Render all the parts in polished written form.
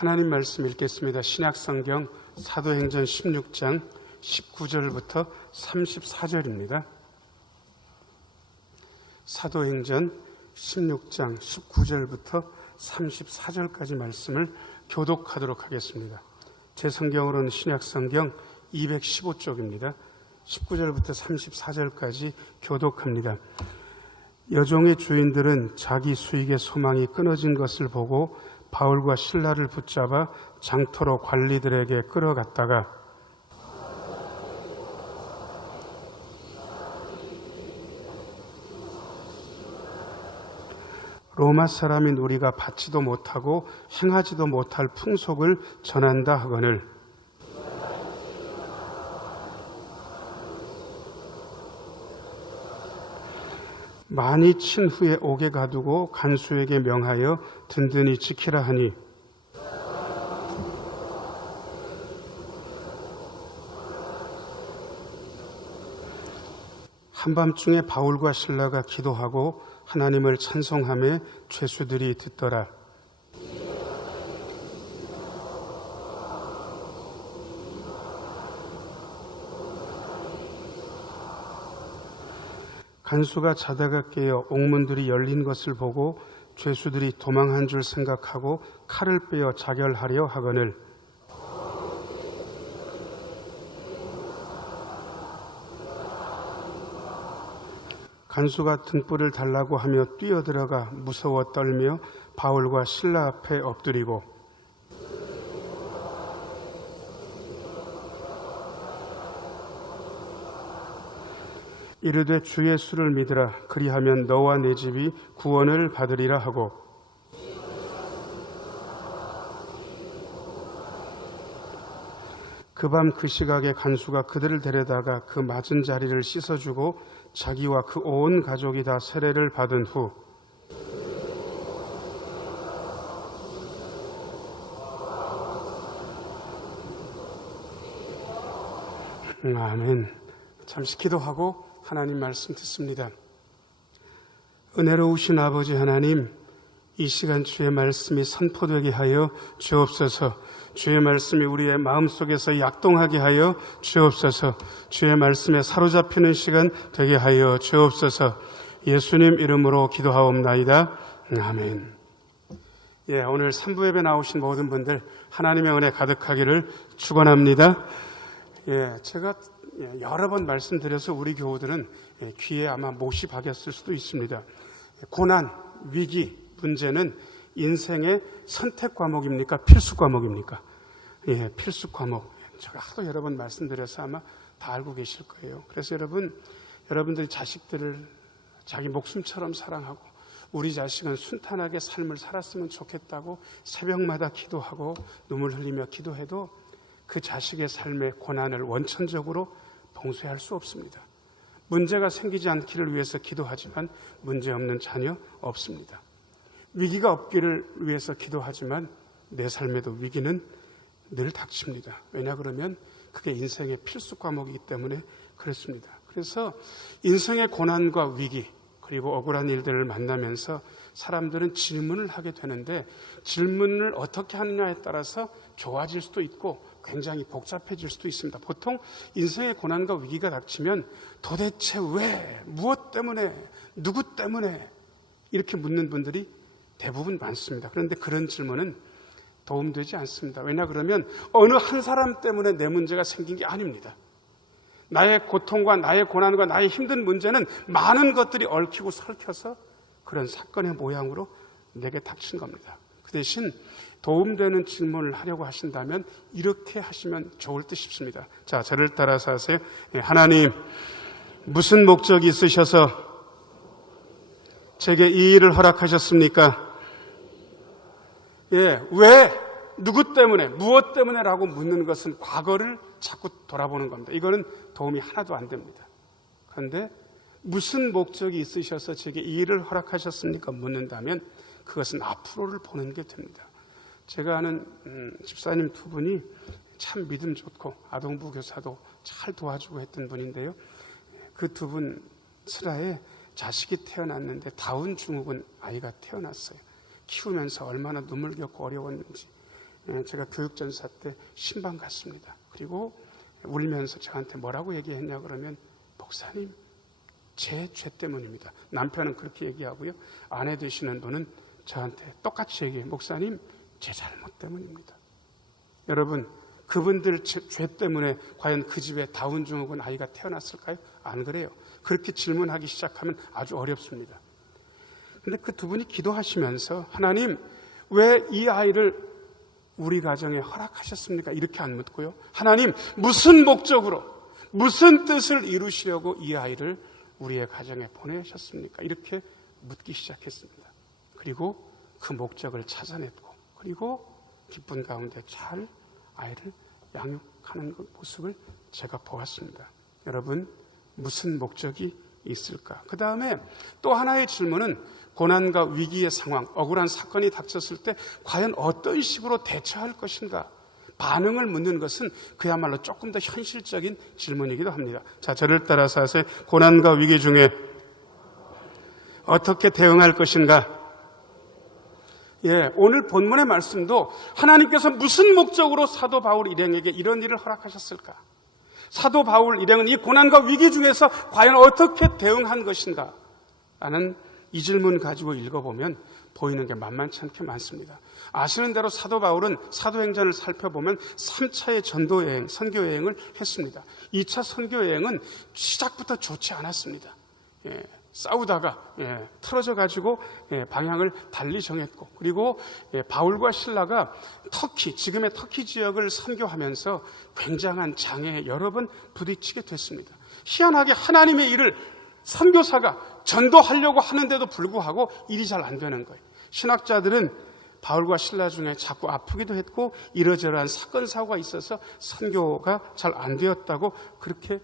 하나님 말씀 읽겠습니다. 신약성경 사도행전 16장 19절부터 34절입니다. 사도행전 16장 19절부터 34절까지 말씀을 교독하도록 하겠습니다. 제 성경으로는 신약성경 215쪽입니다. 19절부터 34절까지 교독합니다. 여종의 주인들은 자기 수익의 소망이 끊어진 것을 보고 바울과 실라를 붙잡아 장터로 관리들에게 끌어갔다가 로마 사람인 우리가 받지도 못하고 행하지도 못할 풍속을 전한다 하거늘 많이 친 후에 옥에 가두고 간수에게 명하여 든든히 지키라 하니 한밤중에 바울과 실라가 기도하고 하나님을 찬송하며 죄수들이 듣더라. 간수가 자다가 깨어 옥문들이 열린 것을 보고 죄수들이 도망한 줄 생각하고 칼을 빼어 자결하려 하거늘 간수가 등불을 달라고 하며 뛰어들어가 무서워 떨며 바울과 실라 앞에 엎드리고 이르되 주 예수를 믿으라. 그리하면 너와 내 집이 구원을 받으리라 하고 그 밤 그 시각에 간수가 그들을 데려다가 그 맞은 자리를 씻어주고 자기와 그 온 가족이 다 세례를 받은 후 아멘. 잠시 기도하고 하나님 말씀 듣습니다. 은혜로우신 아버지 하나님, 이 시간 주의 말씀이 선포되게 하여 주옵소서. 주의 말씀이 우리의 마음속에서 약동하게 하여 주옵소서. 주의 말씀에 사로잡히는 시간 되게 하여 주옵소서. 예수님 이름으로 기도하옵나이다. 아멘. 오늘 3부 예배 나오신 모든 분들 하나님의 은혜 가득하기를 축원합니다. 제가 여러 번 말씀드려서 우리 교우들은 귀에 아마 못이 박였을 수도 있습니다. 고난, 위기, 문제는 인생의 선택 과목입니까? 필수 과목입니까? 필수 과목. 제가 하도 여러 번 말씀드려서 아마 다 알고 계실 거예요. 그래서 여러분들이 자식들을 자기 목숨처럼 사랑하고 우리 자식은 순탄하게 삶을 살았으면 좋겠다고 새벽마다 기도하고 눈물 흘리며 기도해도 그 자식의 삶의 고난을 원천적으로 봉쇄할 수 없습니다. 문제가 생기지 않기를 위해서 기도하지만 문제 없는 자녀 없습니다. 위기가 없기를 위해서 기도하지만 내 삶에도 위기는 늘 닥칩니다. 왜냐 그러면 그게 인생의 필수 과목이기 때문에 그렇습니다. 그래서 인생의 고난과 위기 그리고 억울한 일들을 만나면서 사람들은 질문을 하게 되는데 질문을 어떻게 하느냐에 따라서 좋아질 수도 있고 굉장히 복잡해질 수도 있습니다. 보통 인생의 고난과 위기가 닥치면 도대체 왜, 무엇 때문에, 누구 때문에 이렇게 묻는 분들이 대부분 많습니다. 그런데 그런 질문은 도움되지 않습니다. 왜냐 그러면 어느 한 사람 때문에 내 문제가 생긴 게 아닙니다. 나의 고통과 나의 고난과 나의 힘든 문제는 많은 것들이 얽히고 설켜서 그런 사건의 모양으로 내게 닥친 겁니다. 그 대신 도움되는 질문을 하려고 하신다면 이렇게 하시면 좋을 듯 싶습니다. 자, 저를 따라서 하세요. 하나님, 무슨 목적이 있으셔서 제게 이 일을 허락하셨습니까? 왜, 누구 때문에, 무엇 때문에 라고 묻는 것은 과거를 자꾸 돌아보는 겁니다. 이거는 도움이 하나도 안 됩니다. 그런데 무슨 목적이 있으셔서 제게 이 일을 허락하셨습니까? 묻는다면 그것은 앞으로를 보는 게 됩니다. 제가 아는 집사님 두 분이 참 믿음 좋고 아동부 교사도 잘 도와주고 했던 분인데요. 그 두 분 슬하에 자식이 태어났는데 다운 증후군 아이가 태어났어요. 키우면서 얼마나 눈물 겪고 어려웠는지 제가 교육전사 때 신방 갔습니다. 그리고 울면서 저한테 뭐라고 얘기했냐 그러면 목사님 제 죄 때문입니다. 남편은 그렇게 얘기하고요. 아내 되시는 분은 저한테 똑같이 얘기해요. 목사님 제 잘못 때문입니다. 여러분 그분들 죄 때문에 과연 그 집에 다운증후군 아이가 태어났을까요? 안 그래요. 그렇게 질문하기 시작하면 아주 어렵습니다. 그런데 그 두 분이 기도하시면서 하나님 왜 이 아이를 우리 가정에 허락하셨습니까? 이렇게 안 묻고요. 하나님 무슨 목적으로 무슨 뜻을 이루시려고 이 아이를 우리의 가정에 보내셨습니까? 이렇게 묻기 시작했습니다. 그리고 그 목적을 찾아냈고 그리고 기쁜 가운데 잘 아이를 양육하는 그 모습을 제가 보았습니다. 여러분 무슨 목적이 있을까? 그 다음에 또 하나의 질문은 고난과 위기의 상황, 억울한 사건이 닥쳤을 때 과연 어떤 식으로 대처할 것인가? 반응을 묻는 것은 그야말로 조금 더 현실적인 질문이기도 합니다. 자, 저를 따라서 하세요. 고난과 위기 중에 어떻게 대응할 것인가? 오늘 본문의 말씀도 하나님께서 무슨 목적으로 사도 바울 일행에게 이런 일을 허락하셨을까? 사도 바울 일행은 이 고난과 위기 중에서 과연 어떻게 대응한 것인가? 라는 이 질문 가지고 읽어보면 보이는 게 만만치 않게 많습니다. 아시는 대로 사도 바울은 사도행전을 살펴보면 3차의 전도여행, 선교여행을 했습니다. 2차 선교여행은 시작부터 좋지 않았습니다. 싸우다가 틀어져가지고 방향을 달리 정했고 그리고 바울과 실라가 터키, 지금의 터키 지역을 선교하면서 굉장한 장애에 여러 번 부딪히게 됐습니다. 희한하게 하나님의 일을 선교사가 전도하려고 하는데도 불구하고 일이 잘 안 되는 거예요. 신학자들은 바울과 실라 중에 자꾸 아프기도 했고 이러저러한 사건 사고가 있어서 선교가 잘 안 되었다고 그렇게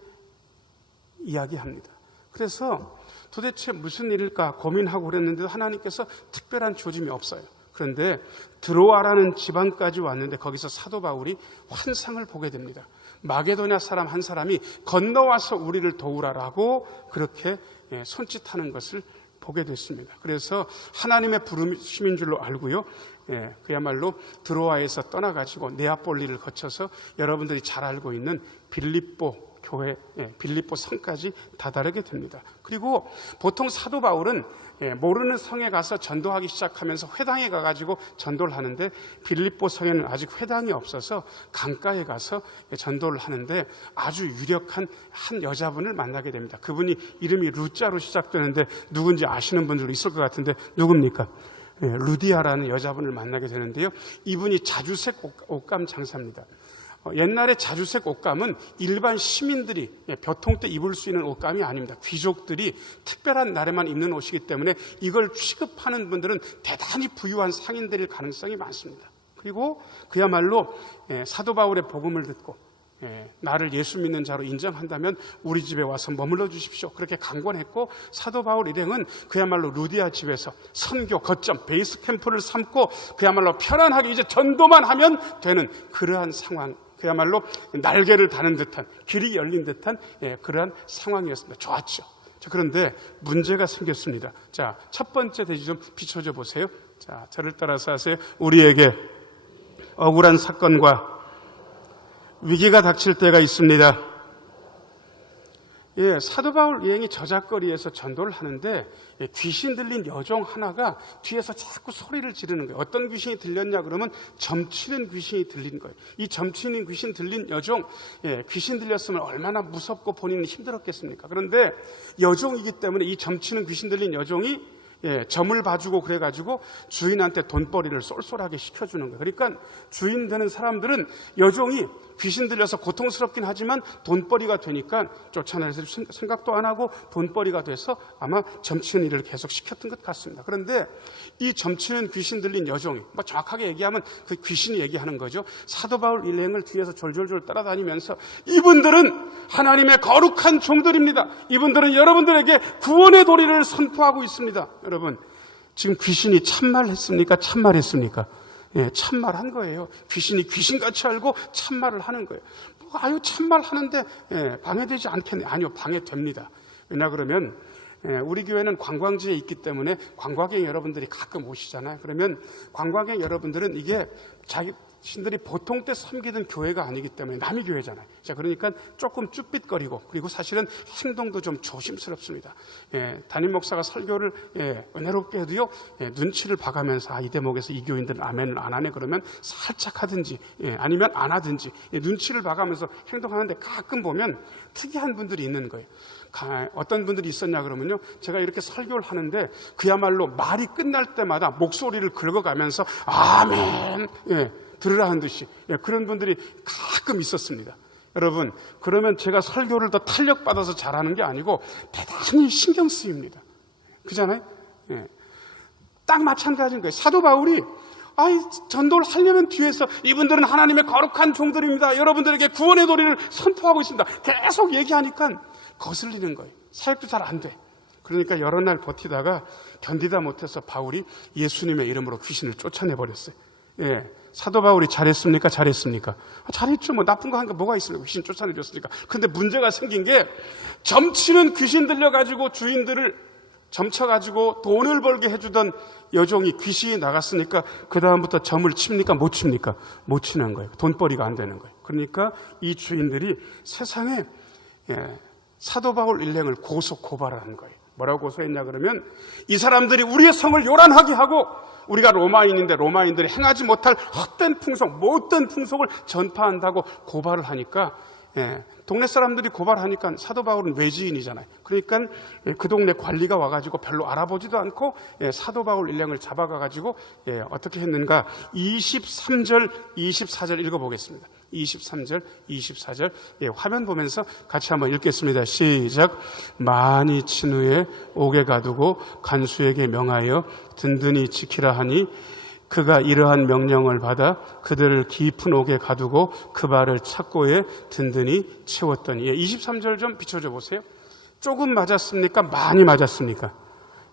이야기합니다. 그래서 도대체 무슨 일일까 고민하고 그랬는데도 하나님께서 특별한 조짐이 없어요. 그런데 드로아라는 지방까지 왔는데 거기서 사도 바울이 환상을 보게 됩니다. 마게도냐 사람 한 사람이 건너와서 우리를 도우라라고 그렇게 손짓하는 것을 보게 됐습니다. 그래서 하나님의 부르심인 줄로 알고요. 그야말로 드로아에서 떠나가지고 네아폴리를 거쳐서 여러분들이 잘 알고 있는 빌립보 교회, 빌립보 성까지 다다르게 됩니다. 그리고 보통 사도 바울은 모르는 성에 가서 전도하기 시작하면서 회당에 가가지고 전도를 하는데 빌립보 성에는 아직 회당이 없어서 강가에 가서 전도를 하는데 아주 유력한 한 여자분을 만나게 됩니다. 그분이 이름이 루자로 시작되는데 누군지 아시는 분들도 있을 것 같은데 누굽니까? 루디아라는 여자분을 만나게 되는데요. 이분이 자주색 옷감 장사입니다. 옛날에 자주색 옷감은 일반 시민들이 교통 때 입을 수 있는 옷감이 아닙니다. 귀족들이 특별한 날에만 입는 옷이기 때문에 이걸 취급하는 분들은 대단히 부유한 상인들일 가능성이 많습니다. 그리고 그야말로 사도 바울의 복음을 듣고 나를 예수 믿는 자로 인정한다면 우리 집에 와서 머물러 주십시오. 그렇게 강권했고 사도 바울 일행은 그야말로 루디아 집에서 선교 거점 베이스 캠프를 삼고 그야말로 편안하게 이제 전도만 하면 되는 그러한 상황, 그야말로 날개를 다는 듯한 길이 열린 듯한 그러한 상황이었습니다. 좋았죠. 자, 그런데 문제가 생겼습니다. 자, 첫 번째 대지 좀 비춰줘 보세요. 자, 저를 따라서 하세요. 우리에게 억울한 사건과 위기가 닥칠 때가 있습니다. 사도 바울 여행이 저작거리에서 전도를 하는데 귀신 들린 여종 하나가 뒤에서 자꾸 소리를 지르는 거예요. 어떤 귀신이 들렸냐 그러면 점치는 귀신이 들린 거예요. 이 점치는 귀신 들린 여종, 귀신 들렸으면 얼마나 무섭고 본인은 힘들었겠습니까? 그런데 여종이기 때문에 이 점치는 귀신 들린 여종이 점을 봐주고 그래가지고 주인한테 돈벌이를 쏠쏠하게 시켜주는 거예요. 그러니까 주인 되는 사람들은 여종이 귀신 들려서 고통스럽긴 하지만 돈벌이가 되니까 쫓아낼 생각도 안 하고 돈벌이가 돼서 아마 점치는 일을 계속 시켰던 것 같습니다. 그런데 이 점치는 귀신 들린 여종이 정확하게 얘기하면 그 귀신이 얘기하는 거죠. 사도 바울 일행을 뒤에서 졸졸졸 따라다니면서 이분들은 하나님의 거룩한 종들입니다. 이분들은 여러분들에게 구원의 도리를 선포하고 있습니다. 여러분 지금 귀신이 참말 했습니까? 참말 했습니까? 참말한 거예요. 귀신이 귀신같이 알고 참말을 하는 거예요. 아유 참말 하는데 방해되지 않겠네. 아니요, 방해됩니다. 왜냐 그러면 우리 교회는 관광지에 있기 때문에 관광객 여러분들이 가끔 오시잖아요. 그러면 관광객 여러분들은 이게 자기 신들이 보통 때 섬기던 교회가 아니기 때문에 남의 교회잖아요. 자, 그러니까 조금 쭈삣거리고, 그리고 사실은 행동도 좀 조심스럽습니다. 담임 목사가 설교를 은혜롭게 해도요, 눈치를 봐가면서 이 대목에서 이 교인들은 아멘을 안 하네 그러면 살짝 하든지, 아니면 안 하든지, 눈치를 봐가면서 행동하는데 가끔 보면 특이한 분들이 있는 거예요. 어떤 분들이 있었냐 그러면요, 제가 이렇게 설교를 하는데 그야말로 말이 끝날 때마다 목소리를 긁어가면서 아멘, 들으라 한 듯이, 그런 분들이 가끔 있었습니다. 여러분, 그러면 제가 설교를 더 탄력받아서 잘하는 게 아니고 대단히 신경 쓰입니다. 그잖아요? 딱 마찬가지인 거예요. 사도 바울이 전도를 하려면 뒤에서 이분들은 하나님의 거룩한 종들입니다, 여러분들에게 구원의 도리를 선포하고 있습니다, 계속 얘기하니까 거슬리는 거예요. 사역도 잘 안 돼. 그러니까 여러 날 버티다가 견디다 못해서 바울이 예수님의 이름으로 귀신을 쫓아내버렸어요. 사도 바울이 잘했습니까? 잘했습니까? 잘했죠. 뭐 나쁜 거 한 게 뭐가 있습니까? 귀신 쫓아내줬으니까. 근데 문제가 생긴 게, 점치는 귀신 들려가지고 주인들을 점쳐가지고 돈을 벌게 해주던 여종이 귀신이 나갔으니까 그 다음부터 점을 칩니까? 못 칩니까? 못 치는 거예요. 돈벌이가 안 되는 거예요. 그러니까 이 주인들이 세상에 사도 바울 일행을 고발하는 거예요. 뭐라고 고소했냐 그러면, 이 사람들이 우리의 성을 요란하게 하고, 우리가 로마인인데 로마인들이 행하지 못할 헛된 풍속, 못된 풍속을 전파한다고 고발을 하니까, 동네 사람들이 고발하니까 사도 바울은 외지인이잖아요. 그러니까 그 동네 관리가 와가지고 별로 알아보지도 않고 사도 바울 일행을 잡아가가지고 어떻게 했는가, 23절 24절 읽어보겠습니다. 23절 24절 화면 보면서 같이 한번 읽겠습니다. 시작. 많이 친 후에 옥에 가두고 간수에게 명하여 든든히 지키라 하니, 그가 이러한 명령을 받아 그들을 깊은 옥에 가두고 그 발을 착고에 든든히 채웠더니. 23절 좀 비춰줘 보세요. 조금 맞았습니까? 많이 맞았습니까?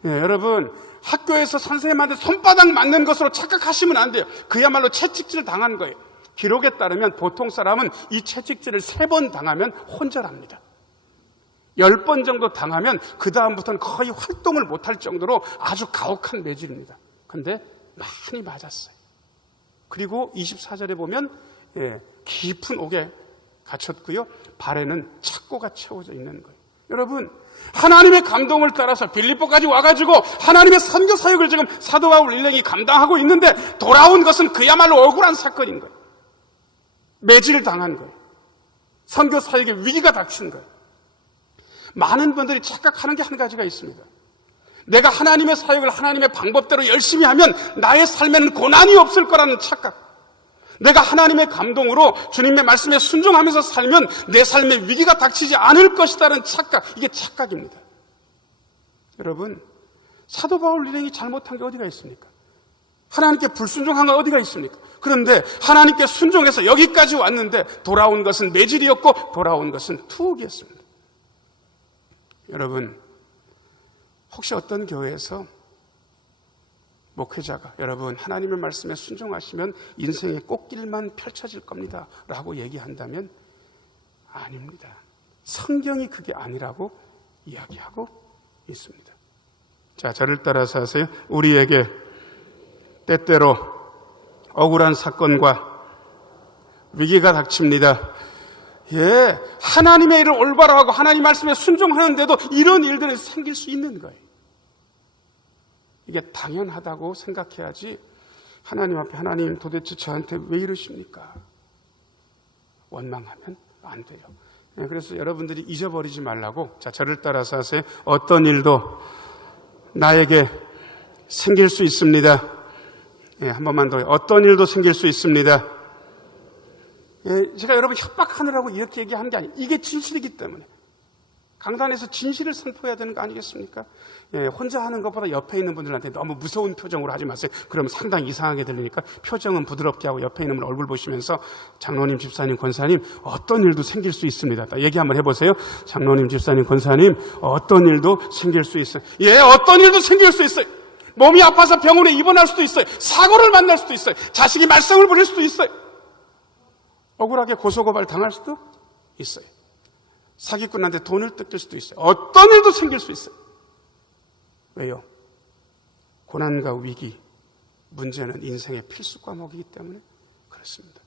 여러분, 학교에서 선생님한테 손바닥 맞는 것으로 착각하시면 안 돼요. 그야말로 채찍질 당한 거예요. 기록에 따르면 보통 사람은 이 채찍질을 3번 당하면 혼절합니다. 10번 정도 당하면 그 다음부터는 거의 활동을 못할 정도로 아주 가혹한 매질입니다. 근데 많이 맞았어요. 그리고 24절에 보면 깊은 옥에 갇혔고요, 발에는 착고가 채워져 있는 거예요. 여러분, 하나님의 감동을 따라서 빌립보까지 와가지고 하나님의 선교 사역을 지금 사도 바울 일행이 감당하고 있는데, 돌아온 것은 그야말로 억울한 사건인 거예요. 매질 당한 거예요. 선교 사역에 위기가 닥친 거예요. 많은 분들이 착각하는 게 한 가지가 있습니다. 내가 하나님의 사역을 하나님의 방법대로 열심히 하면 나의 삶에는 고난이 없을 거라는 착각. 내가 하나님의 감동으로 주님의 말씀에 순종하면서 살면 내 삶에 위기가 닥치지 않을 것이라는 착각. 이게 착각입니다. 여러분, 사도 바울 일행이 잘못한 게 어디가 있습니까? 하나님께 불순종한 건 어디가 있습니까? 그런데 하나님께 순종해서 여기까지 왔는데 돌아온 것은 매질이었고 돌아온 것은 투옥이었습니다. 여러분, 혹시 어떤 교회에서 목회자가 여러분 하나님의 말씀에 순종하시면 인생의 꽃길만 펼쳐질 겁니다 라고 얘기한다면 아닙니다. 성경이 그게 아니라고 이야기하고 있습니다. 자, 저를 따라서 하세요. 우리에게 때때로 억울한 사건과 위기가 닥칩니다. 하나님의 일을 올바로 하고 하나님 말씀에 순종하는데도 이런 일들이 생길 수 있는 거예요. 이게 당연하다고 생각해야지, 하나님 앞에 하나님 도대체 저한테 왜 이러십니까? 원망하면 안 돼요. 그래서 여러분들이 잊어버리지 말라고, 자, 저를 따라서 하세요. 어떤 일도 나에게 생길 수 있습니다. 한 번만 더. 어떤 일도 생길 수 있습니다. 제가 여러분 협박하느라고 이렇게 얘기하는 게 아니에요. 이게 진실이기 때문에. 강단에서 진실을 선포해야 되는 거 아니겠습니까? 혼자 하는 것보다 옆에 있는 분들한테 너무 무서운 표정으로 하지 마세요. 그러면 상당히 이상하게 들리니까 표정은 부드럽게 하고 옆에 있는 분 얼굴 보시면서 장로님, 집사님, 권사님, 어떤 일도 생길 수 있습니다. 얘기 한번 해보세요. 장로님, 집사님, 권사님, 어떤 일도 생길 수 있어요. 어떤 일도 생길 수 있어요. 몸이 아파서 병원에 입원할 수도 있어요. 사고를 만날 수도 있어요. 자식이 말썽을 부릴 수도 있어요. 억울하게 고소고발 당할 수도 있어요. 사기꾼한테 돈을 뜯길 수도 있어요. 어떤 일도 생길 수 있어요. 왜요? 고난과 위기, 문제는 인생의 필수 과목이기 때문에 그렇습니다. 그랬습니다.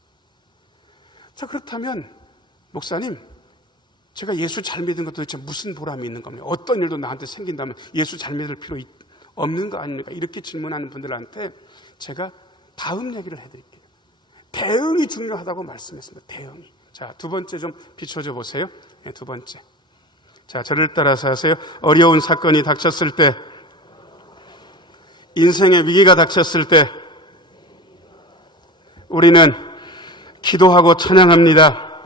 자, 그렇다면 목사님, 제가 예수 잘 믿은 것도 도대체 무슨 보람이 있는 겁니까? 어떤 일도 나한테 생긴다면 예수 잘 믿을 필요 없는 거 아닙니까? 이렇게 질문하는 분들한테 제가 다음 얘기를 해드릴게요. 대응이 중요하다고 말씀했습니다. 대응이. 자, 두 번째 좀 비춰줘 보세요. 네, 두 번째. 자, 저를 따라서 하세요. 어려운 사건이 닥쳤을 때, 인생의 위기가 닥쳤을 때 우리는 기도하고 찬양합니다.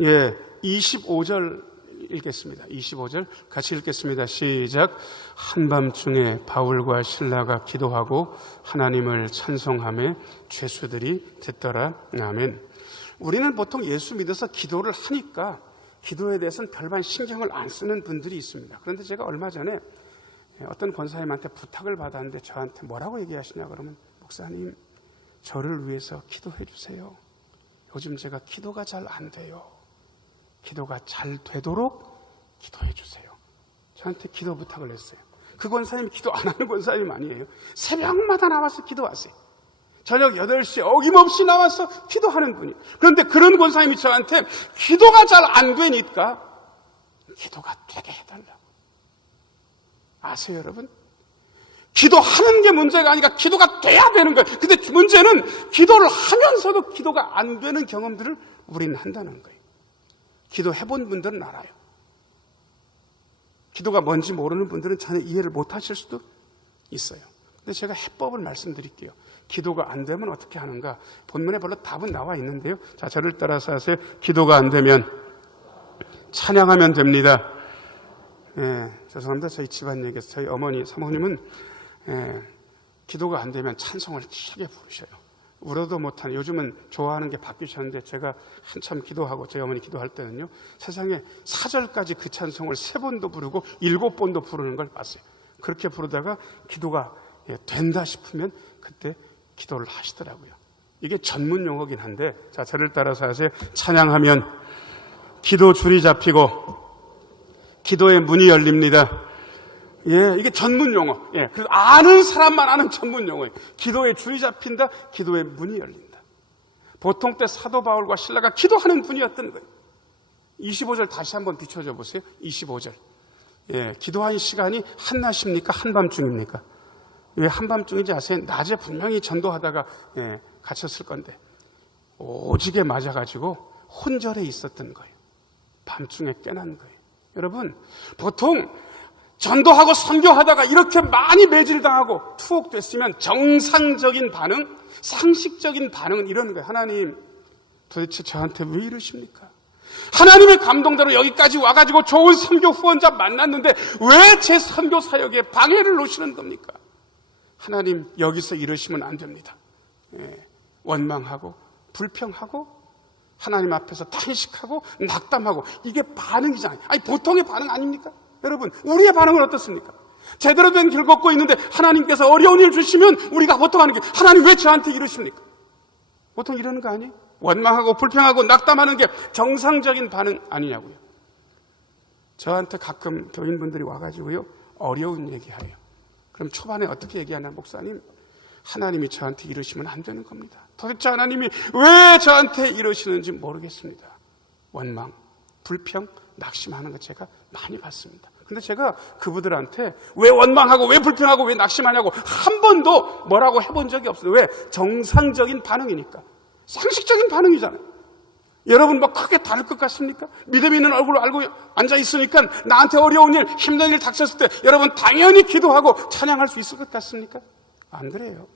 예, 25절 읽겠습니다. 25절 같이 읽겠습니다. 시작. 한밤중에 바울과 실라가 기도하고 하나님을 찬송하며 죄수들이 듣더라. 아멘. 우리는 보통 예수 믿어서 기도를 하니까 기도에 대해서는 별반 신경을 안 쓰는 분들이 있습니다. 그런데 제가 얼마 전에 어떤 권사님한테 부탁을 받았는데 저한테 뭐라고 얘기하시냐 그러면, 목사님, 저를 위해서 기도해 주세요. 요즘 제가 기도가 잘 안 돼요. 기도가 잘 되도록 기도해 주세요. 저한테 기도 부탁을 했어요. 그 권사님이 기도 안 하는 권사님 아니에요. 새벽마다 나와서 기도하세요. 저녁 8시에 어김없이 나와서 기도하는 분이. 그런데 그런 권사님이 저한테 기도가 잘 안 되니까 기도가 되게 해달라고. 아세요, 여러분? 기도하는 게 문제가 아니라 기도가 돼야 되는 거예요. 근데 문제는 기도를 하면서도 기도가 안 되는 경험들을 우리는 한다는 거예요. 기도해본 분들은 알아요. 기도가 뭔지 모르는 분들은 전혀 이해를 못 하실 수도 있어요. 근데 제가 해법을 말씀드릴게요. 기도가 안 되면 어떻게 하는가? 본문에 별로 답은 나와 있는데요. 자, 저를 따라서 하세요. 기도가 안 되면 찬양하면 됩니다. 예, 죄송합니다. 저희 집안 얘기에서 저희 어머니, 사모님은 기도가 안 되면 찬송을 크게 부르셔요. 울어도 못하는, 요즘은 좋아하는 게 바뀌셨는데 제가 한참 기도하고 저희 어머니 기도할 때는요, 세상에 4절까지 그 찬송을 3번도 부르고 7번도 부르는 걸 봤어요. 그렇게 부르다가 기도가 된다 싶으면 그때 기도를 하시더라고요. 이게 전문 용어긴 한데, 자, 저를 따라서 하세요. 찬양하면 기도 줄이 잡히고 기도의 문이 열립니다. 예, 이게 전문 용어. 예, 그래서 아는 사람만 아는 전문 용어예요. 기도의 줄이 잡힌다, 기도의 문이 열린다. 보통 때 사도 바울과 실라가 기도하는 분이었던 거예요. 25절 다시 한번 비춰줘 보세요. 25절. 예, 기도한 시간이 한낮입니까? 한밤중입니까? 왜 한밤중인지 아세요? 낮에 분명히 전도하다가 갇혔을 건데 오지게 맞아가지고 혼절에 있었던 거예요. 밤중에 깨난 거예요. 여러분, 보통 전도하고 선교하다가 이렇게 많이 매질당하고 투옥됐으면 정상적인 반응, 상식적인 반응은 이런 거예요. 하나님, 도대체 저한테 왜 이러십니까? 하나님의 감동대로 여기까지 와가지고 좋은 선교 후원자 만났는데 왜 제 선교 사역에 방해를 놓으시는 겁니까? 하나님, 여기서 이러시면 안 됩니다. 원망하고 불평하고 하나님 앞에서 탄식하고 낙담하고, 이게 반응이잖아요. 아니, 보통의 반응 아닙니까? 여러분, 우리의 반응은 어떻습니까? 제대로 된 길 걷고 있는데 하나님께서 어려운 일 주시면 우리가 보통 하는 게, 하나님 왜 저한테 이러십니까? 보통 이러는 거 아니에요? 원망하고 불평하고 낙담하는 게 정상적인 반응 아니냐고요. 저한테 가끔 교인분들이 와가지고요, 어려운 얘기해요. 그럼 초반에 어떻게 얘기하나? 목사님, 하나님이 저한테 이러시면 안 되는 겁니다. 도대체 하나님이 왜 저한테 이러시는지 모르겠습니다. 원망, 불평, 낙심하는 거 제가 많이 봤습니다. 근데 제가 그분들한테 왜 원망하고 왜 불평하고 왜 낙심하냐고 한 번도 뭐라고 해본 적이 없어요. 왜? 정상적인 반응이니까. 상식적인 반응이잖아요. 여러분 뭐 크게 다를 것 같습니까? 믿음 있는 얼굴로 알고 앉아있으니까 나한테 어려운 일, 힘든 일 닥쳤을 때 여러분 당연히 기도하고 찬양할 수 있을 것 같습니까? 안 그래요.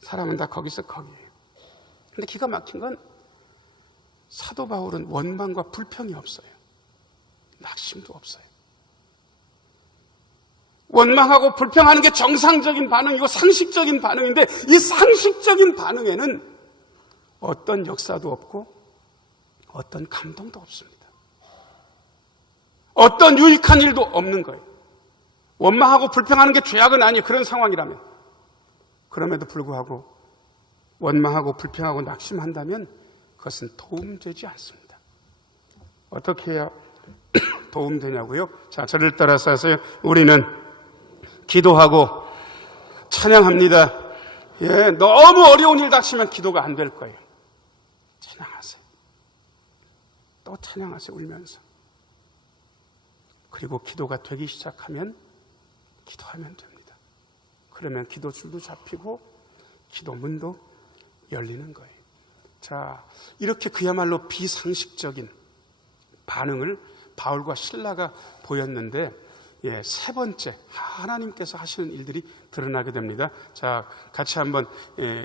사람은 다 거기서 거기에요. 근데 기가 막힌 건 사도 바울은 원망과 불평이 없어요. 낙심도 없어요. 원망하고 불평하는 게 정상적인 반응이고 상식적인 반응인데, 이 상식적인 반응에는 어떤 역사도 없고 어떤 감동도 없습니다. 어떤 유익한 일도 없는 거예요. 원망하고 불평하는 게 죄악은 아니에요. 그런 상황이라면. 그럼에도 불구하고 원망하고 불평하고 낙심한다면 그것은 도움되지 않습니다. 어떻게 해야 도움되냐고요? 자, 저를 따라서 하세요. 우리는 기도하고 찬양합니다. 예, 너무 어려운 일 닥치면 기도가 안 될 거예요. 찬양하세요. 또 찬양하세요, 울면서. 그리고 기도가 되기 시작하면 기도하면 됩니다. 그러면 기도줄도 잡히고 기도문도 열리는 거예요. 자, 이렇게 그야말로 비상식적인 반응을 바울과 실라가 보였는데, 예, 세 번째 하나님께서 하시는 일들이 드러나게 됩니다. 자, 같이 한번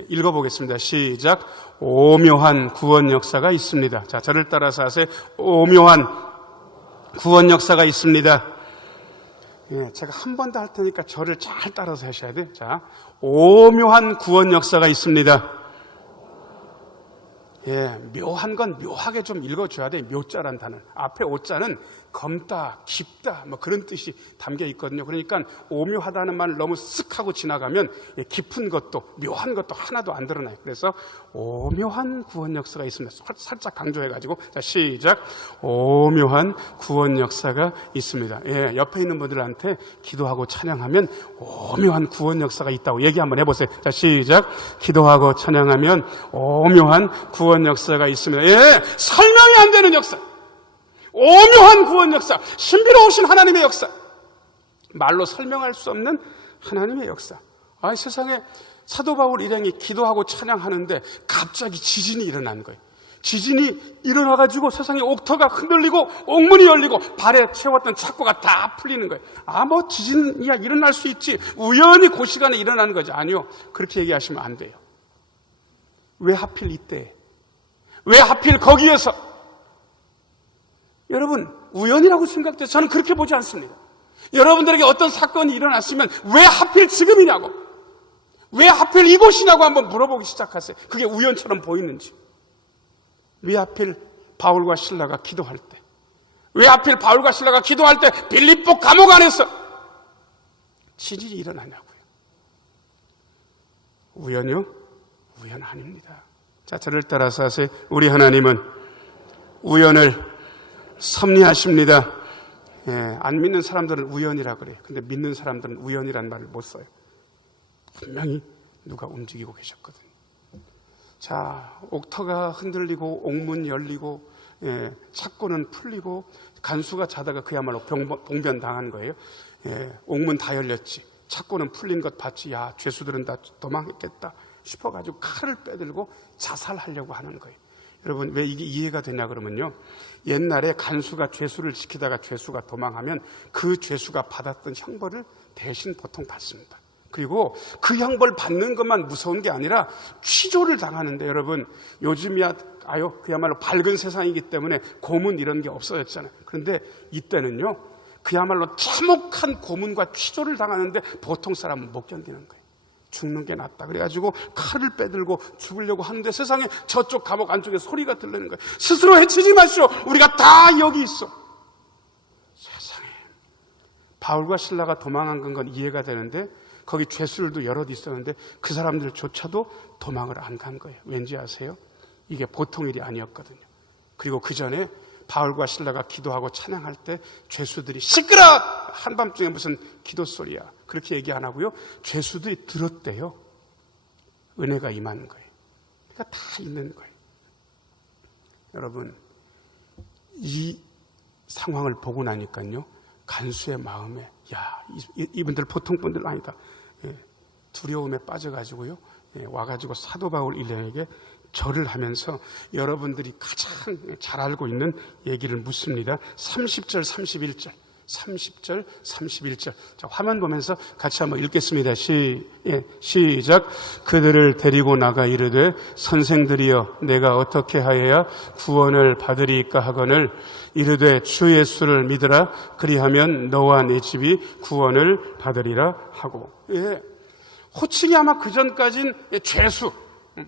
읽어보겠습니다. 시작. 오묘한 구원 역사가 있습니다. 자, 저를 따라서 하세요. 오묘한 구원 역사가 있습니다. 예, 제가 한 번 더 할 테니까 저를 잘 따라서 하셔야 돼요. 자, 오묘한 구원 역사가 있습니다. 예, 묘한 건 묘하게 좀 읽어줘야 돼. 묘자란 단어. 앞에 오자는 검다, 깊다, 뭐 그런 뜻이 담겨 있거든요. 그러니까 오묘하다는 말을 너무 쓱 하고 지나가면 깊은 것도, 묘한 것도 하나도 안 드러나요. 그래서 오묘한 구원 역사가 있습니다. 살짝 강조해가지고. 자, 시작. 오묘한 구원 역사가 있습니다. 예, 옆에 있는 분들한테 기도하고 찬양하면 오묘한 구원 역사가 있다고 얘기 한번 해보세요. 자, 시작. 기도하고 찬양하면 오묘한 구원 역사가 있습니다. 예, 설명이 안 되는 역사. 오묘한 구원 역사. 신비로우신 하나님의 역사. 말로 설명할 수 없는 하나님의 역사. 아, 세상에 사도 바울 일행이 기도하고 찬양하는데 갑자기 지진이 일어난 거예요. 지진이 일어나가지고 세상에 옥터가 흔들리고 옥문이 열리고 발에 채웠던 착고가 다 풀리는 거예요. 아, 뭐 지진이야 일어날 수 있지. 우연히 그 시간에 일어나는 거죠. 아니요. 그렇게 얘기하시면 안 돼요. 왜 하필 이때? 왜 하필 거기에서? 여러분, 우연이라고 생각돼서 저는 그렇게 보지 않습니다. 여러분들에게 어떤 사건이 일어났으면 왜 하필 지금이냐고, 왜 하필 이곳이냐고 한번 물어보기 시작하세요. 그게 우연처럼 보이는지. 왜 하필 바울과 실라가 기도할 때, 왜 하필 바울과 실라가 기도할 때 빌립보 감옥 안에서 지진이 일어나냐고요. 우연이요? 우연 아닙니다. 자, 저를 따라서 하세요. 우리 하나님은 우연을 섭리하십니다. 예, 안 믿는 사람들은 우연이라 그래요. 근데 믿는 사람들은 우연이란 말을 못 써요. 분명히 누가 움직이고 계셨거든요. 자, 옥터가 흔들리고 옥문 열리고, 예, 착고는 풀리고 간수가 자다가 그야말로 봉변당한 거예요. 예, 옥문 다 열렸지. 착고는 풀린 것 봤지. 야, 죄수들은 다 도망했겠다 싶어가지고 칼을 빼들고 자살하려고 하는 거예요. 여러분, 왜 이게 이해가 되냐 그러면요, 옛날에 간수가 죄수를 지키다가 죄수가 도망하면 그 죄수가 받았던 형벌을 대신 보통 받습니다. 그리고 그 형벌 받는 것만 무서운 게 아니라 취조를 당하는데, 여러분, 요즘이야 그야말로 밝은 세상이기 때문에 고문 이런 게 없어졌잖아요. 그런데 이때는요, 그야말로 참혹한 고문과 취조를 당하는데 보통 사람은 못 견디는 거예요. 죽는 게 낫다 그래가지고 칼을 빼들고 죽으려고 하는데 세상에 저쪽 감옥 안쪽에 소리가 들리는 거예요. 스스로 해치지 마시오. 우리가 다 여기 있어. 세상에, 바울과 실라가 도망한 건 이해가 되는데 거기 죄수들도 여럿 있었는데 그 사람들조차도 도망을 안 간 거예요. 왠지 아세요? 이게 보통 일이 아니었거든요. 그리고 그 전에 바울과 실라가 기도하고 찬양할 때 죄수들이 시끄러! 한밤중에 무슨 기도 소리야. 그렇게 얘기 안 하고요. 죄수들이 들었대요. 은혜가 임하는 거예요. 그러니까 다 있는 거예요. 여러분, 이 상황을 보고 나니까요, 간수의 마음에, 야, 이분들 보통 분들 아니다. 두려움에 빠져가지고요, 와가지고 사도 바울 일행에게 절을 하면서 여러분들이 가장 잘 알고 있는 얘기를 묻습니다. 30절, 31절. 30절, 31절. 자, 화면 보면서 같이 한번 읽겠습니다. 시작. 그들을 데리고 나가 이르되, 선생들이여, 내가 어떻게 하여야 구원을 받으리까 하거늘 이르되 주 예수를 믿으라. 그리하면 너와 내 집이 구원을 받으리라 하고. 예. 호칭이 아마 그 전까진 죄수,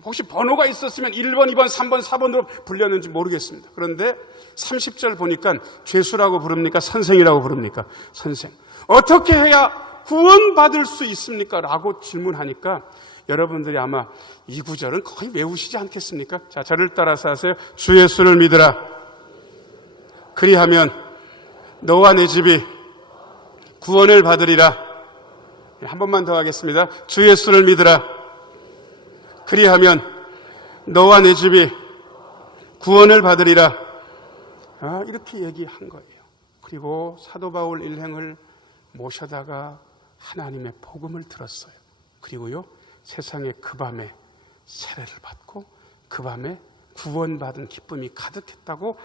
혹시 번호가 있었으면 1번, 2번, 3번, 4번으로 불렸는지 모르겠습니다. 그런데 30절 보니까 죄수라고 부릅니까? 선생이라고 부릅니까? 선생. 어떻게 해야 구원받을 수 있습니까? 라고 질문하니까 여러분들이 아마 이 구절은 거의 외우시지 않겠습니까? 자, 저를 따라서 하세요. 주 예수를 믿으라. 그리하면 너와 내 집이 구원을 받으리라. 한 번만 더 하겠습니다. 주 예수를 믿으라. 그리하면 너와 내 집이 구원을 받으리라. 이렇게 얘기한 거예요. 그리고 사도 바울 일행을 모셔다가 하나님의 복음을 들었어요. 그리고요, 세상에 그 밤에 세례를 받고 그 밤에 구원받은 기쁨이 가득했다고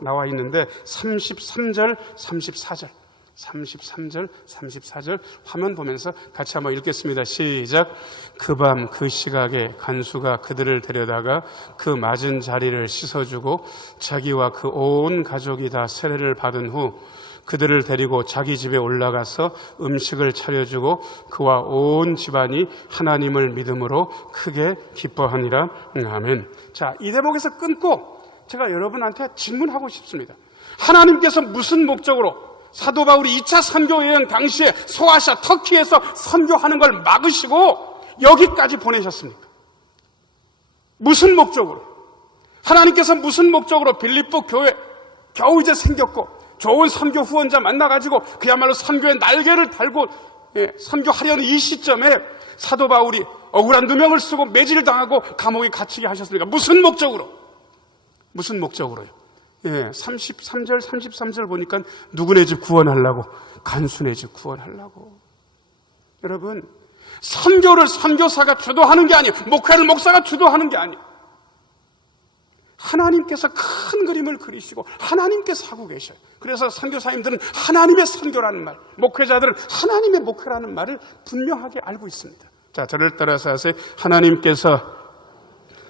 나와 있는데 33절, 34절, 33절, 34절 화면 보면서 같이 한번 읽겠습니다. 시작. 그 밤 그 시각에 간수가 그들을 데려다가 그 맞은 자리를 씻어주고 자기와 그 온 가족이 다 세례를 받은 후 그들을 데리고 자기 집에 올라가서 음식을 차려주고 그와 온 집안이 하나님을 믿음으로 크게 기뻐하니라. 아멘. 자, 이 대목에서 끊고 제가 여러분한테 질문하고 싶습니다. 하나님께서 무슨 목적으로 사도 바울이 2차 선교 여행 당시에 소아시아 터키에서 선교하는 걸 막으시고 여기까지 보내셨습니까? 무슨 목적으로? 하나님께서 무슨 목적으로 빌립보 교회 겨우 이제 생겼고 좋은 선교 후원자 만나가지고 그야말로 선교의 날개를 달고 선교하려는 이 시점에 사도 바울이 억울한 누명을 쓰고 매질당하고 감옥에 갇히게 하셨습니까? 무슨 목적으로? 무슨 목적으로요? 33절, 33절 보니까 누구네 집 구원하려고, 간수네 집 구원하려고. 여러분, 선교를 선교사가 주도하는 게 아니에요. 목회를 목사가 주도하는 게 아니에요. 하나님께서 큰 그림을 그리시고 하나님께서 하고 계셔요. 그래서 선교사님들은 하나님의 선교라는 말, 목회자들은 하나님의 목회라는 말을 분명하게 알고 있습니다. 자, 저를 따라서 하세요. 하나님께서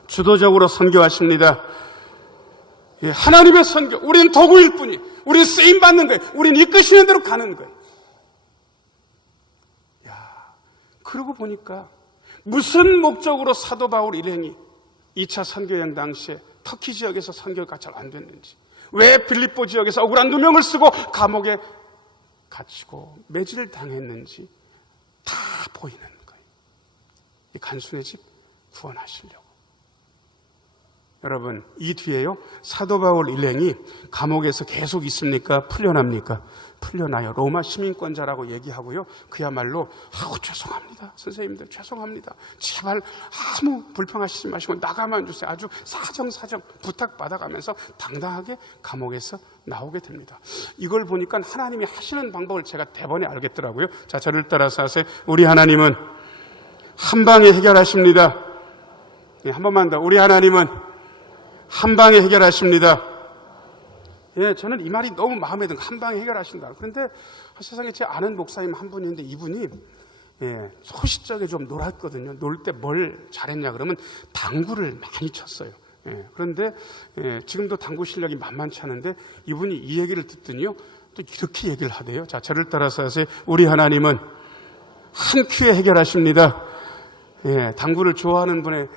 주도적으로 선교하십니다. 하나님의 선교, 우리는 도구일 뿐이, 우리는 쓰임받는 거예요. 우리는 이끄시는 대로 가는 거예요. 그러고 보니까 무슨 목적으로 사도 바울 일행이 2차 선교여행 당시에 터키 지역에서 선교가 잘 안 됐는지, 왜 빌립보 지역에서 억울한 누명을 쓰고 감옥에 갇히고 매질을 당했는지 다 보이는 거예요. 이 간수네 집 구원하시려고. 여러분, 이 뒤에요, 사도 바울 일행이 감옥에서 계속 있습니까? 풀려납니까? 풀려나요. 로마 시민권자라고 얘기하고요, 그야말로 죄송합니다, 선생님들 죄송합니다, 제발 아무 불평하시지 마시고 나가만 주세요, 아주 사정 부탁받아가면서 당당하게 감옥에서 나오게 됩니다. 이걸 보니까 하나님이 하시는 방법을 제가 대번에 알겠더라고요. 자, 저를 따라서 하세요. 우리 하나님은 한 방에 해결하십니다. 한 번만 더. 우리 하나님은 한 방에 해결하십니다. 저는 이 말이 너무 마음에 든 거예요. 한 방에 해결하신다. 그런데 세상에 제 아는 목사님 한 분이 있는데 이분이 소시적에 좀 놀았거든요. 놀 때 뭘 잘했냐 그러면 당구를 많이 쳤어요. 그런데 지금도 당구 실력이 만만치 않은데 이분이 이 얘기를 듣더니요, 또 이렇게 얘기를 하대요. 자, 저를 따라서 하세요. 우리 하나님은 한 큐에 해결하십니다. 당구를 좋아하는 분의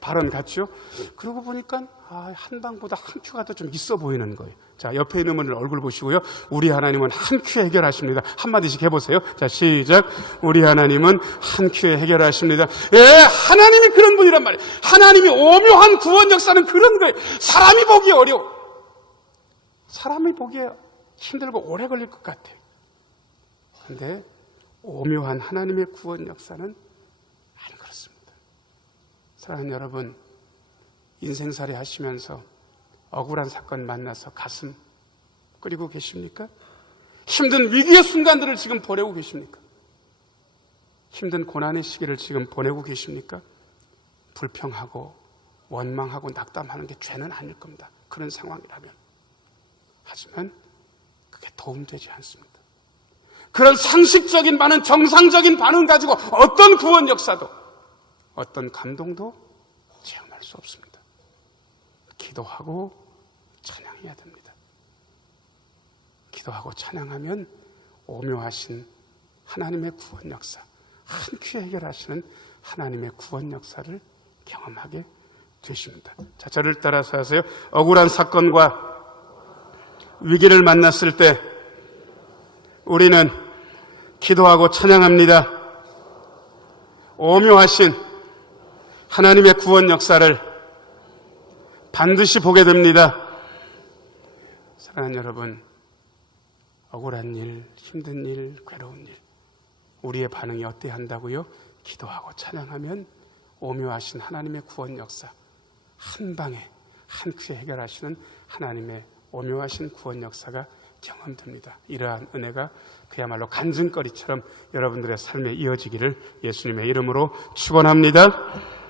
발언 같죠? 그러고 보니까 한 방보다 한 큐가 더 좀 있어 보이는 거예요. 자, 옆에 있는 분들 얼굴 보시고요, 우리 하나님은 한 큐에 해결하십니다. 한마디씩 해보세요. 자, 시작. 우리 하나님은 한 큐에 해결하십니다. 하나님이 그런 분이란 말이에요. 하나님이 오묘한 구원 역사는 그런 거예요. 사람이 보기 어려워. 사람이 보기에 힘들고 오래 걸릴 것 같아요. 그런데 오묘한 하나님의 구원 역사는 안 그렇습니다. 사랑하는 여러분, 인생살이 하시면서 억울한 사건 만나서 가슴 끓이고 계십니까? 힘든 위기의 순간들을 지금 보내고 계십니까? 힘든 고난의 시기를 지금 보내고 계십니까? 불평하고 원망하고 낙담하는 게 죄는 아닐 겁니다. 그런 상황이라면. 하지만 그게 도움되지 않습니다. 그런 상식적인 반응, 정상적인 반응 가지고 어떤 구원 역사도, 어떤 감동도 체험할 수 없습니다. 기도하고 찬양해야 됩니다. 기도하고 찬양하면 오묘하신 하나님의 구원 역사, 한 큐에 해결하시는 하나님의 구원 역사를 경험하게 되십니다. 자, 저를 따라서 하세요. 억울한 사건과 위기를 만났을 때 우리는 기도하고 찬양합니다. 오묘하신 하나님의 구원 역사를 반드시 보게 됩니다. 사랑하는 여러분, 억울한 일, 힘든 일, 괴로운 일, 우리의 반응이 어때야 한다고요? 기도하고 찬양하면 오묘하신 하나님의 구원 역사, 한 방에 한 큐에 해결하시는 하나님의 오묘하신 구원 역사가 경험됩니다. 이러한 은혜가 그야말로 간증거리처럼 여러분들의 삶에 이어지기를 예수님의 이름으로 축원합니다.